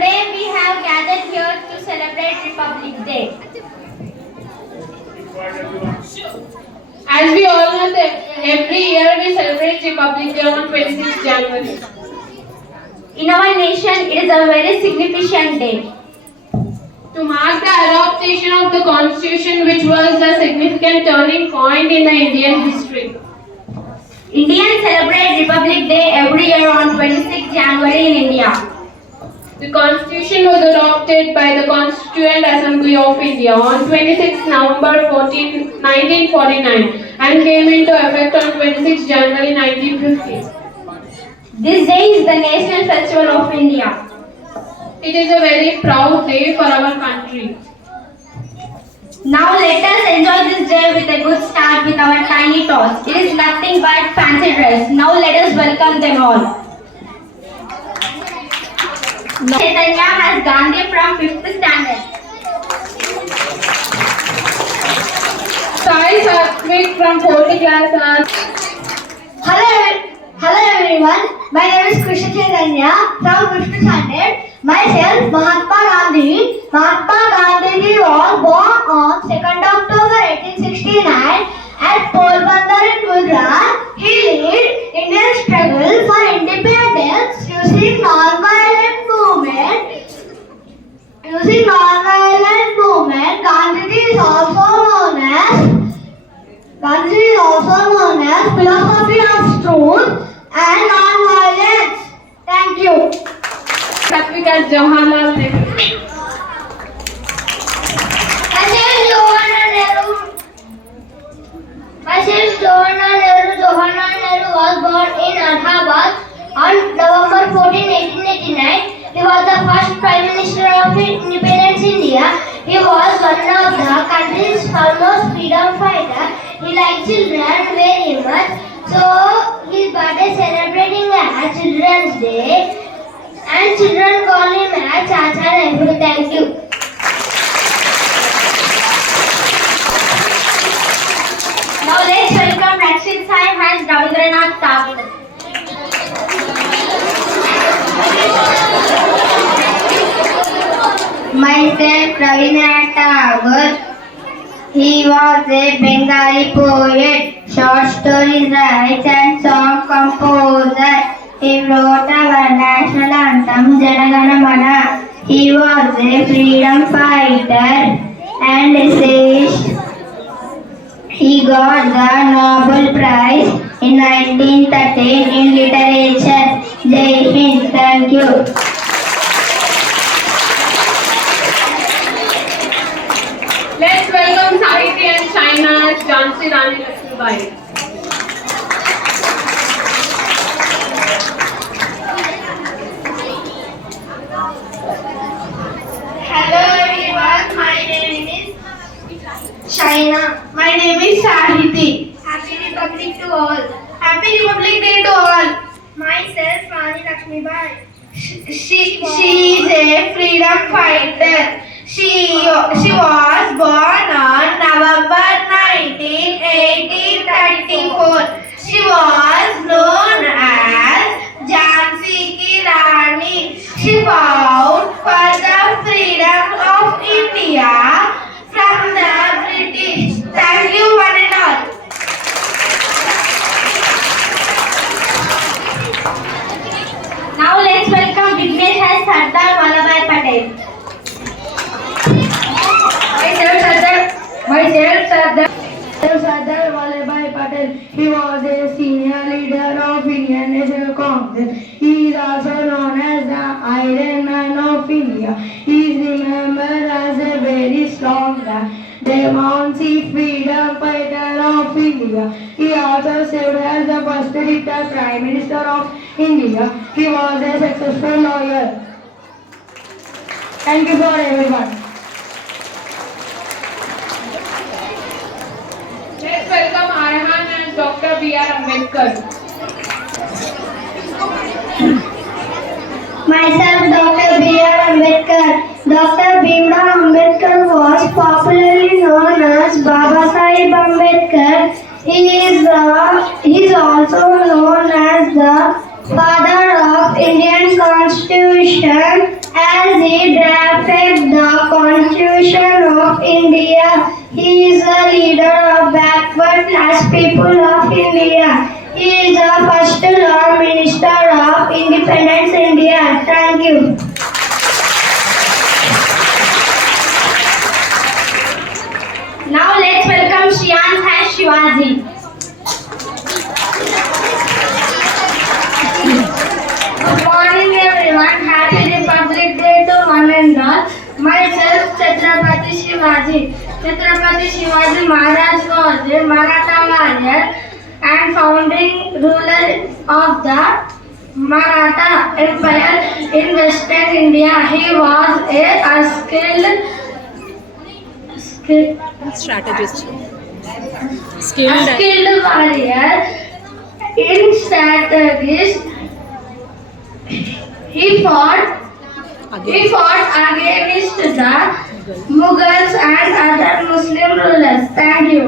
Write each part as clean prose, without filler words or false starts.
Today we have gathered here to celebrate Republic Day. As we all know, that every year we celebrate Republic Day on 26 January. In our nation, it is a very significant day. To mark the adoption of the Constitution, which was a significant turning point in the Indian history. Indians celebrate Republic Day every year on 26 January in India. The Constitution was adopted by the Constituent Assembly of India on 26 November 1949 and came into effect on 26 January 1950. This day is the National Festival of India. It is a very proud day for our country. Now let us enjoy this day with a good start with our tiny tots. It is nothing but fancy dress. Now let us welcome them all. Chaitanya has Gandhi from 5th standard. Sai Satvik from 4th class. Hello everyone. My name is Krishna Chaitanya from 5th standard. Myself Mahatma Gandhi. Mahatma Gandhi was born on 2nd October 1869 at Porbandar in Gujarat. He led Indian struggle for independence using non-violent movement. Gandhi is also known as philosophy of truth and non-violence. Thank you. Satvik as Jawaharlal Nehru. Myself Jawaharlal Nehru. Jawaharlal Nehru was born in Allahabad on November 14, 1889. He was the first Prime Minister of Independence India. He was one of the country's foremost freedom fighters. He liked children very much, so his birthday celebrating as Children's Day, and children call him as Chacha Nehru. Thank you. Now let's welcome Rakshit Sai has Ravindranath Tagore. Myself Ravindranath Tagore. He was a Bengali poet, short stories writer and song composer. He wrote our national anthem Jana Gana Mana. He was a freedom fighter and essayist. He got the Nobel Prize in 1913 in literature. Jai Hind. Thank you. Let's welcome Sahiti and China as Jhansi Rani Lakshmibai. Hello everyone, my name is Shaina. My name is Sahiti. Happy Republic to all. Happy Republic Day to all. Myself Rani Lakshmibai. She is a freedom fighter. She was born on November 19, 1834. She was known as Jhansi Ki Rani. She fought for the freedom of India from the British. Thank you one and all. Now let's welcome Vignesh as Sardar Vallabhbhai Patel. Myself Sardar Vallabhbhai Patel. He was a senior leader of Indian National Congress. He is also known as the Iron Man of India. He is remembered as a very strong guy. Demonsi freedom fighter of India. He also served as the first retired Prime Minister of India. He was a successful lawyer. Thank you for everyone. Let's welcome Arhan and Dr. B.R. Ambedkar. Myself, Dr. B.R. Ambedkar. Dr. Bhimrao Ambedkar was popularly known as Baba Sahib Ambedkar. He is also known as the father of Indian Constitution as Shivaji drafted the Constitution of India. He is a leader of backward class people of India. He is the first Lord Minister of Independence India. Thank you. Now let's welcome Shiyans as Shivaji. Good morning everyone. Happy Republic Day to one and all. Myself Chhatrapati Shivaji. Chhatrapati Shivaji Maharaj was a Maratha warrior and founding ruler of the Maratha Empire in Western India. He was a Strategist. skilled warrior in strategies. He fought against the Mughals and other Muslim rulers. Thank you.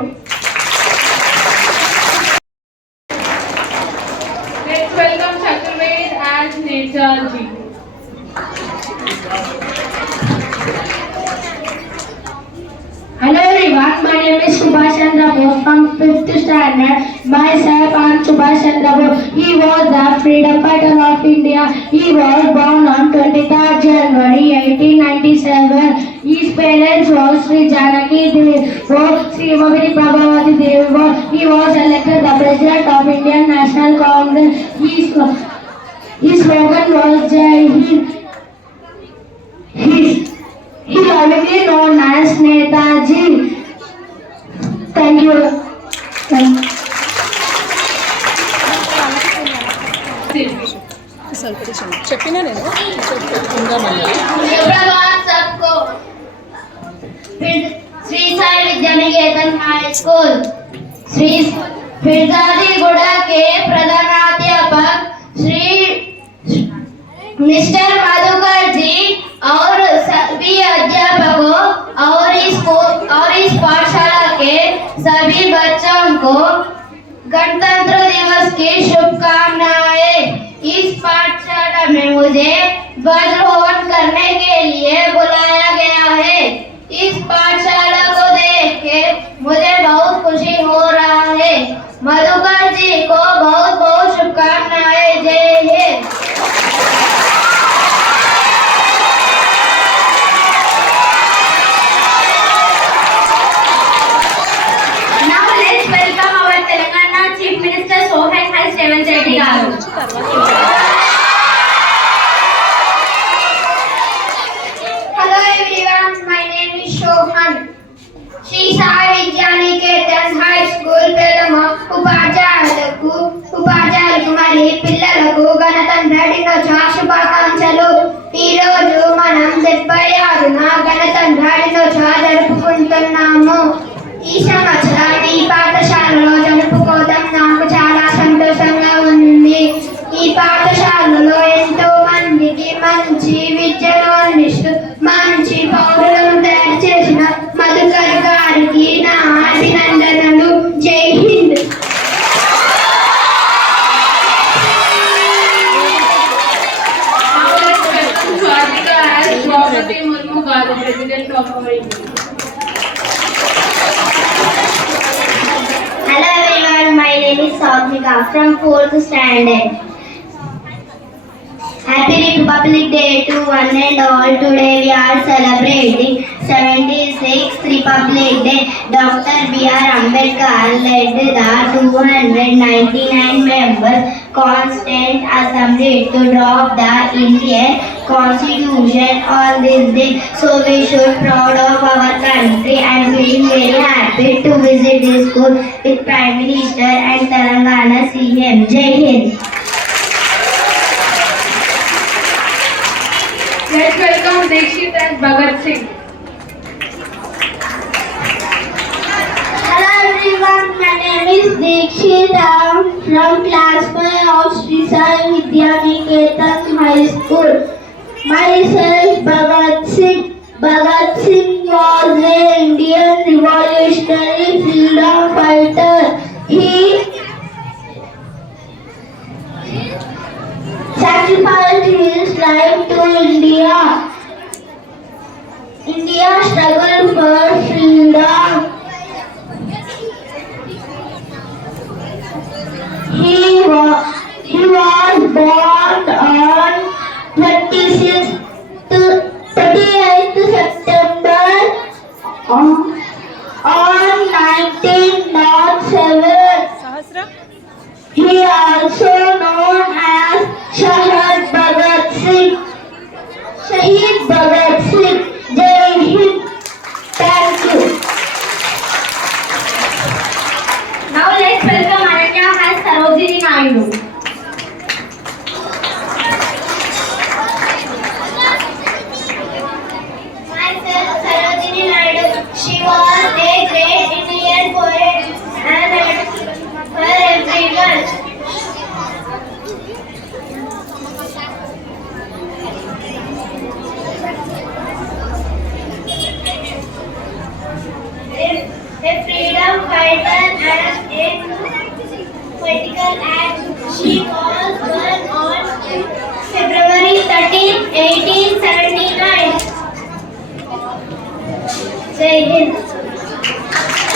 Let's welcome Chaturved as Netaji. Hello everyone, my name is Subhash Chandra Bose from 5th standard. Myself, I am Subhash Chandra Bose. He was the freedom fighter of India. He was born on 23rd January 1897. His parents were Sri Janaki Devi, Sri Maviri Prabhavati Devi. He was elected the President of Indian National Congress. His slogan was Jai Hind. He is already known as Netaji. Thank you. చెప్పినా నేను ఉందామన్నది. सुप्रभात सबको. Shri Sai Vidya Niketan high school Shri फिरजादीगुड़ा के प्रधानाध्यापक Shri mister Madhukar जी और सभी अध्यापकों और इस पाठशाला के सभी बच्चों को गणतंत्र दिवस की शुभकामनाएं। इस पाठशाला में मुझे ध्वजारोहण करने के लिए बुलाया गया है। इस पाठशाला को देख के मुझे बहुत खुशी हो रहा है। मधुकर जी को बहुत बहुत शुभकामनाएं। जय Hind. Now let's welcome our Telangana Chief Minister Sohan Has Revanth Reddy garu. Hello everyone, my name is Shohan. Sri Sai Vidya Niketan High School Pelama ఉపాధ్యాయులకు మరియు పిల్లలకు గణతంత్ర దినోత్సవ శుభాకాంక్షలు. ఈ రోజు మనం 76వ గణతంత్ర దినోత్సవ జరుపుకుంటున్నాము. ఈ సంవత్సరం ఈ పాఠశాలలో జరుపుకోవడం నాకు చాలా సంతోషంగా ఉంది. ఈ పాఠశాలలో ఎంతో మందికి మంచి విద్యను అందిస్తూ మంచి పౌరులను తయారు చేసిన మధుకర్ గారికి నా అభినందనలు. జై Hind. Swadhika as Draupadi Murmu garu, President of our India. Hello everyone, my name is Sadhika from 4th standard. Happy Republic Day to one and all. Today we are celebrating 76th Republic Day. Dr. B.R. Ambedkar led the 299 members Constituent Assembly to draft the Indian Constitution on this day. So we should proud of our country and feeling very happy to visit this school with Prime Minister and Telangana CM. Jai Hind. Let's welcome Dikshit as Bhagat Singh. Hello everyone, my name is Dikshit. I am from class 5 of Sri Sai Vidya Niketan High School. Myself Bhagat Singh. Bhagat Singh was an Indian revolutionary freedom fighter. He sacrificed his life to India. political act. She was born on February 13, 1879. Jai Hind.